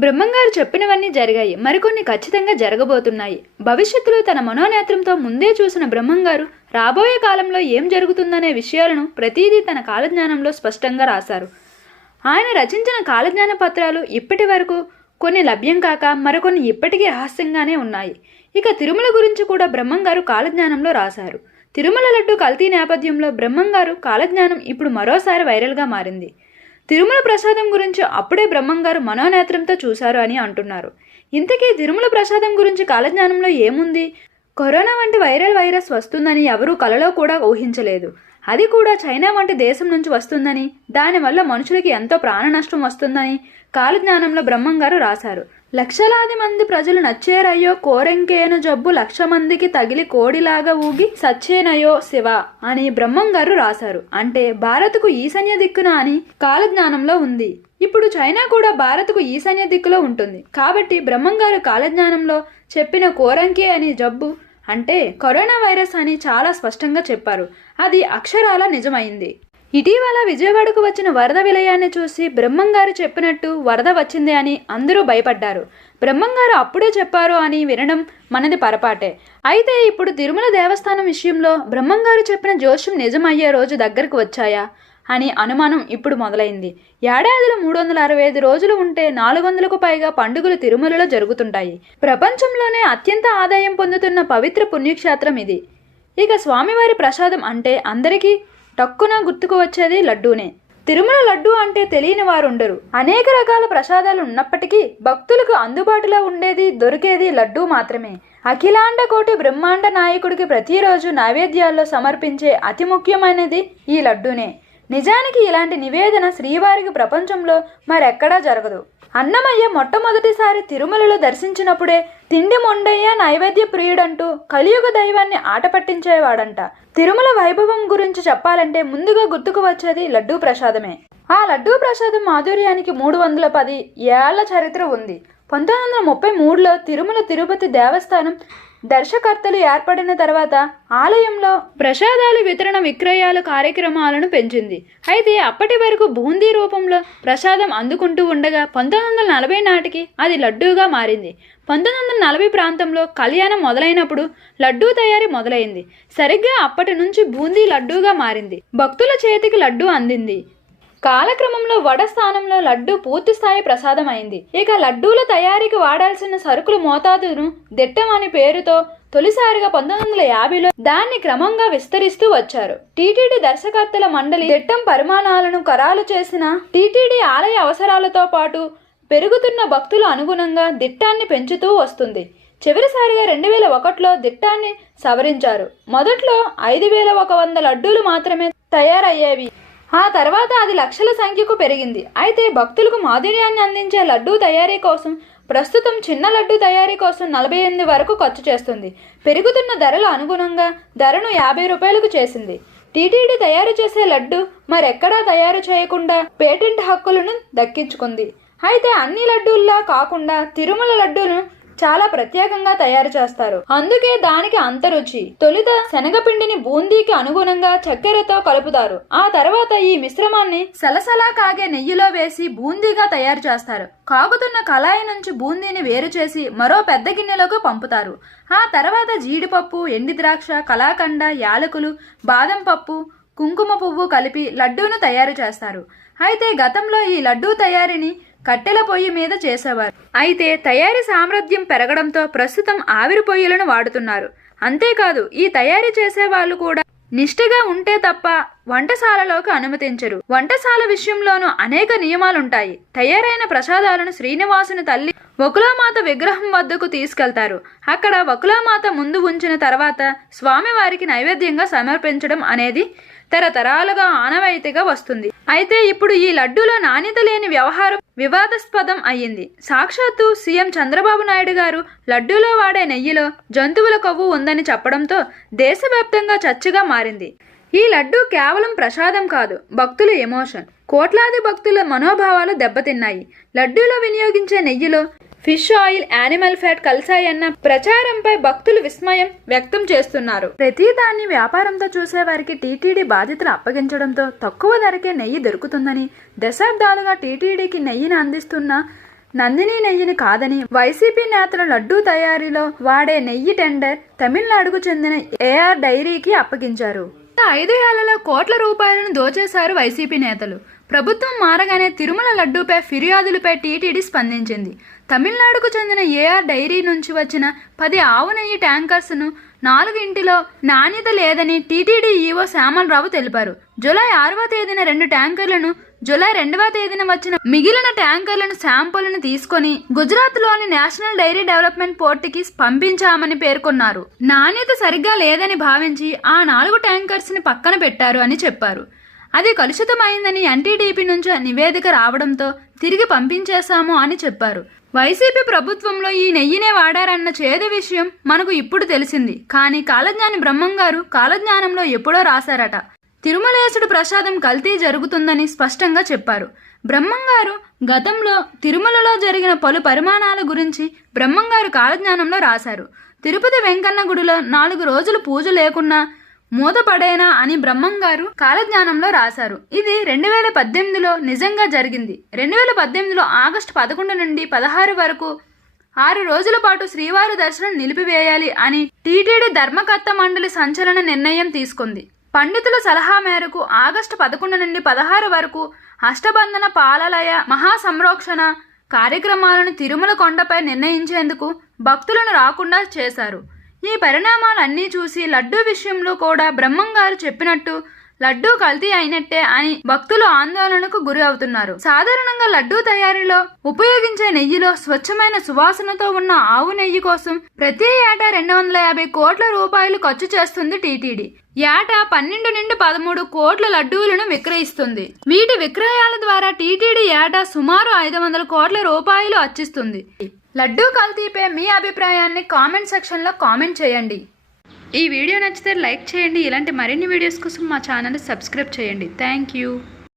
బ్రహ్మంగారు చెప్పినవన్నీ జరిగాయి. మరికొన్ని ఖచ్చితంగా జరగబోతున్నాయి. భవిష్యత్తులో తన మనోనేత్రంతో ముందే చూసిన బ్రహ్మంగారు రాబోయే కాలంలో ఏం జరుగుతుందనే విషయాలను ప్రతిదీ తన కాలజ్ఞానంలో స్పష్టంగా రాశారు. ఆయన రచించిన కాలజ్ఞాన పత్రాలు ఇప్పటి వరకు కొన్ని లభ్యం కాక మరికొన్ని ఇప్పటికీ రహస్యంగానే ఉన్నాయి. ఇక తిరుమల గురించి కూడా బ్రహ్మంగారు కాలజ్ఞానంలో రాశారు. తిరుమల లడ్డు కల్తీ నేపథ్యంలో బ్రహ్మంగారు కాలజ్ఞానం ఇప్పుడు మరోసారి వైరల్గా మారింది. తిరుమల ప్రసాదం గురించి అప్పుడే బ్రహ్మంగారు మనోనేత్రంతో చూశారు అని అంటున్నారు. ఇంతకీ తిరుమల ప్రసాదం గురించి కాలజ్ఞానంలో ఏముంది? కరోనా వంటి వైరల్ వైరస్ వస్తుందని ఎవరూ కలలో కూడా ఊహించలేదు. అది కూడా చైనా వంటి దేశం నుంచి వస్తుందని దానివల్ల మనుషులకి ఎంతో ప్రాణ నష్టం వస్తుందని కాలజ్ఞానంలో బ్రహ్మంగారు రాశారు. లక్షలాది మంది ప్రజలు నచ్చేరయ్యో కోరెంకేను జబ్బు లక్ష మందికి తగిలి కోడిలాగా ఊగి సచ్చేనయో శివ అని బ్రహ్మంగారు రాశారు. అంటే భారత్కు ఈశాన్య దిక్కున అని కాలజ్ఞానంలో ఉంది. ఇప్పుడు చైనా కూడా భారత్కు ఈశాన్య దిక్కులో ఉంటుంది. కాబట్టి బ్రహ్మంగారు కాలజ్ఞానంలో చెప్పిన కోరంకే అని జబ్బు అంటే కరోనా వైరస్ అని చాలా స్పష్టంగా చెప్పారు. అది అక్షరాల నిజమైంది. ఇటీవల విజయవాడకు వచ్చిన వరద విలయాన్ని చూసి బ్రహ్మంగారు చెప్పినట్టు వరద వచ్చింది అని అందరూ భయపడ్డారు. బ్రహ్మంగారు అప్పుడే చెప్పారు అని వినడం మనది పొరపాటే. అయితే ఇప్పుడు తిరుమల దేవస్థానం విషయంలో బ్రహ్మంగారు చెప్పిన జోష్యం నిజమయ్యే రోజు దగ్గరకు వచ్చాయా? అని అనుమానం ఇప్పుడు మొదలైంది. ఏడాదిలో మూడు వందల అరవై ఐదు రోజులు ఉంటే నాలుగు వందలకు పైగా పండుగలు తిరుమలలో జరుగుతుంటాయి. ప్రపంచంలోనే అత్యంత ఆదాయం పొందుతున్న పవిత్ర పుణ్యక్షేత్రం ఇది. ఇక స్వామివారి ప్రసాదం అంటే అందరికీ టక్కున గుర్తుకు వచ్చేది లడ్డూనే. తిరుమల లడ్డు అంటే తెలియని వారుండరు. అనేక రకాల ప్రసాదాలు ఉన్నప్పటికీ భక్తులకు అందుబాటులో ఉండేది దొరికేది లడ్డూ మాత్రమే. అఖిలాండ కోటి బ్రహ్మాండ నాయకుడికి ప్రతిరోజు నైవేద్యాల్లో సమర్పించే అతి ముఖ్యమైనది ఈ లడ్డూనే. నిజానికి ఇలాంటి నివేదన శ్రీవారికి ప్రపంచంలో మరెక్కడా జరగదు. అన్నమయ్య మొట్టమొదటిసారి తిరుమలలో దర్శించినప్పుడే తిండి మొండయ్య నైవేద్య ప్రియుడంటూ కలియుగ దైవాన్ని ఆట పట్టించేవాడంట. తిరుమల వైభవం గురించి చెప్పాలంటే ముందుగా గుర్తుకు వచ్చేది లడ్డూ ప్రసాదమే. ఆ లడ్డూ ప్రసాదం మాధుర్యానికి మూడు వందల పది ఏళ్ళ చరిత్ర ఉంది. పంతొమ్మిది వందల ముప్పై మూడులో తిరుమల తిరుపతి దేవస్థానం దర్శకర్తలు ఏర్పడిన తర్వాత ఆలయంలో ప్రసాదాలు వితరణ విక్రయాల కార్యక్రమాలను పెంచింది. అయితే అప్పటి వరకు బూందీ రూపంలో ప్రసాదం అందుకుంటూ ఉండగా పంతొమ్మిది వందల నలభై నాటికి అది లడ్డూగా మారింది. పంతొమ్మిది వందల నలభై ప్రాంతంలో కళ్యాణం మొదలైనప్పుడు లడ్డూ తయారీ మొదలైంది. సరిగ్గా అప్పటి నుంచి బూందీ లడ్డూగా మారింది. భక్తుల చేతికి లడ్డూ అందింది. కాలక్రమంలో వడ స్థానంలో లడ్డు పూర్తిస్థాయి ప్రసాదం అయింది ఇక లడ్డూల తయారీకి వాడాల్సిన సరుకుల మోతాదును దిట్టం అనే పేరుతో తొలిసారిగా పంతొమ్మిది వందల యాభైలో దాన్ని క్రమంగా విస్తరిస్తూ వచ్చారు. టీటీడీ దర్శకర్తల మండలి దిట్టం పరిమాణాలను ఖరారు చేసిన టీటీడీ ఆలయ అవసరాలతో పాటు పెరుగుతున్న భక్తుల అనుగుణంగా దిట్టాన్ని పెంచుతూ వస్తుంది. చివరిసారిగా రెండు వేల ఒకటిలో దిట్టాన్ని సవరించారు. మొదట్లో ఐదు వేల ఒక వంద లడ్డూలు మాత్రమే తయారయ్యేవి. ఆ తర్వాత అది లక్షల సంఖ్యకు పెరిగింది. అయితే భక్తులకు మాధుర్యాన్ని అందించే లడ్డూ తయారీ కోసం ప్రస్తుతం చిన్న లడ్డు తయారీ కోసం నలభై ఎనిమిది వరకు ఖర్చు చేస్తుంది. పెరుగుతున్న ధరల అనుగుణంగా ధరను యాభై రూపాయలకు చేసింది. టీటీడీ తయారు చేసే లడ్డు మరెక్కడా తయారు చేయకుండా పేటెంట్ హక్కులను దక్కించుకుంది. అయితే అన్ని లడ్డూల్లా కాకుండా తిరుమల లడ్డూను చాలా ప్రత్యేకంగా తయారు చేస్తారు. అందుకే దానికి అంత రుచి. తొలుత శనగపిండిని బూందీకి అనుగుణంగా చక్కెరతో కలుపుతారు. ఆ తర్వాత ఈ మిశ్రమాన్ని సలసలా కాగే నెయ్యిలో వేసి బూందీగా తయారు చేస్తారు. కాగుతున్న కళాయి నుంచి బూందీని వేరు చేసి మరో పెద్ద గిన్నెలోకి పంపుతారు. ఆ తర్వాత జీడిపప్పు ఎండి ద్రాక్ష కళాకండ యాలకులు బాదం పప్పు కుంకుమ పువ్వు కలిపి లడ్డూను తయారు చేస్తారు. అయితే గతంలో ఈ లడ్డూ తయారీని కట్టెల పొయ్యి మీద చేసేవారు. అయితే తయారీ సామర్థ్యం పెరగడంతో ప్రస్తుతం ఆవిరి పొయ్యిలను వాడుతున్నారు. అంతేకాదు ఈ తయారీ చేసే వాళ్ళు కూడా నిష్ఠగా ఉంటే తప్ప వంటశాలలోకి అనుమతించరు. వంటశాల విషయంలోనూ అనేక నియమాలుంటాయి. తయారైన ప్రసాదాలను శ్రీనివాసుని తల్లి వకులామాత విగ్రహం వద్దకు తీసుకెళ్తారు. అక్కడ వకులామాత ముందు ఉంచిన తర్వాత స్వామివారికి నైవేద్యంగా సమర్పించడం అనేది తరతరాలుగా ఆనవాయితీగా వస్తుంది. అయితే ఇప్పుడు ఈ లడ్డూలో నాణ్యత లేని వ్యవహారం వివాదాస్పదం అయ్యింది. సాక్షాత్తు సీఎం చంద్రబాబు నాయుడు గారు లడ్డూలో వాడే నెయ్యిలో జంతువుల కొవ్వు ఉందని చెప్పడంతో దేశవ్యాప్తంగా చర్చగా మారింది. ఈ లడ్డూ కేవలం ప్రసాదం కాదు భక్తుల ఎమోషన్. కోట్లాది భక్తుల మనోభావాలు దెబ్బతిన్నాయి. లడ్డూలో వినియోగించే నెయ్యిలో ఫిష్ ఆయిల్ యానిమల్ ఫ్యాట్ కలిసాయన్న ప్రచారంపై భక్తులు విస్మయం వ్యక్తం చేస్తున్నారు. ప్రతిదాన్ని దాన్ని వ్యాపారంతో చూసేవారికి టీటీడీ బాధ్యతలు అప్పగించడంతో తక్కువ ధరకే నెయ్యి దొరుకుతుందని దశాబ్దాలుగా టీటీడీకి నెయ్యిని అందిస్తున్న నందిని నెయ్యిని కాదని వైసీపీ నేతల లడ్డూ తయారీలో వాడే నెయ్యి టెండర్ తమిళనాడుకు చెందిన ఏఆర్ డైరీకి అప్పగించారు. ఐదు ఏళ్ళలో కోట్ల రూపాయలను దోచేశారు వైసీపీ నేతలు. ప్రభుత్వం మారగానే తిరుమల లడ్డూపై ఫిర్యాదులపై టీటీడీ స్పందించింది. తమిళనాడుకు చెందిన ఏఆర్ డైరీ నుంచి వచ్చిన పది ఆవు నెయ్యి ట్యాంకర్స్ను నాలుగింటిలో నాణ్యత లేదని టీటీడీ ఈవో శ్యామలరావు తెలిపారు. జూలై ఆరవ తేదీన రెండు ట్యాంకర్లను జూలై రెండవ తేదీన వచ్చిన మిగిలిన ట్యాంకర్లను శాంపుల్ను తీసుకొని గుజరాత్లోని నేషనల్ డైరీ డెవలప్మెంట్ పోర్టుకి పంపించామని పేర్కొన్నారు. నాణ్యత సరిగ్గా లేదని భావించి ఆ నాలుగు ట్యాంకర్స్ని పక్కన పెట్టారు అని చెప్పారు. అది కలుషితమైందని ఎన్టీడీపీ నుంచి నివేదిక రావడంతో తిరిగి పంపించేశాము అని చెప్పారు. వైసీపీ ప్రభుత్వంలో ఈ నెయ్యినే వాడారన్న చేదు విషయం మనకు ఇప్పుడు తెలిసింది. కానీ కాలజ్ఞాని బ్రహ్మం గారు కాలజ్ఞానంలో ఎప్పుడో రాశారట. తిరుమలేశుడు ప్రసాదం కల్తీ జరుగుతుందని స్పష్టంగా చెప్పారు. బ్రహ్మంగారు గతంలో తిరుమలలో జరిగిన పలు పరిమాణాల గురించి బ్రహ్మంగారు కాలజ్ఞానంలో రాశారు. తిరుపతి వెంకన్న గుడిలో నాలుగు రోజులు పూజ లేకున్నా మూతపడేనా అని బ్రహ్మంగారు కాలజ్ఞానంలో రాశారు. ఇది రెండు వేల పద్దెనిమిదిలో నిజంగా జరిగింది. రెండు వేల పద్దెనిమిదిలో ఆగస్టు పదకొండు నుండి పదహారు వరకు ఆరు రోజుల పాటు శ్రీవారి దర్శనం నిలిపివేయాలి అని టీటీడీ ధర్మకర్త మండలి సంచలన నిర్ణయం తీసుకుంది. పండితుల సలహా మేరకు ఆగస్టు పదకొండు నుండి పదహారు వరకు అష్టబంధన పాలలయ మహాసంరక్షణ కార్యక్రమాలను తిరుమల కొండపై నిర్ణయించేందుకు భక్తులను రాకుండా చేశారు. ఈ పరిణామాలన్నీ చూసి లడ్డూ విషయంలో కూడా బ్రహ్మంగారు చెప్పినట్టు లడ్డూ కల్తీ అయినట్టే అని భక్తులు ఆందోళనకు గురి అవుతున్నారు. సాధారణంగా లడ్డూ తయారీలో ఉపయోగించే నెయ్యిలో స్వచ్ఛమైన సువాసనతో ఉన్న ఆవు నెయ్యి కోసం ప్రతి ఏటా రెండు వందల యాభై కోట్ల రూపాయలు ఖర్చు చేస్తుంది టీటీడీ. ఏటా పన్నెండు నుండి పదమూడు కోట్ల లడ్డూలను విక్రయిస్తుంది. వీటి విక్రయాల ద్వారా టీటీడీ ఏటా సుమారు ఐదు వందల కోట్ల రూపాయలు అర్చిస్తుంది. లడ్డూ కల్తీపై మీ అభిప్రాయాన్ని కామెంట్ సెక్షన్లో కామెంట్ చేయండి. ఈ వీడియో నచ్చితే లైక్ చేయండి. ఇలాంటి మరిన్ని వీడియోస్ కోసం మా ఛానల్ సబ్స్క్రైబ్ చేయండి. Thank you.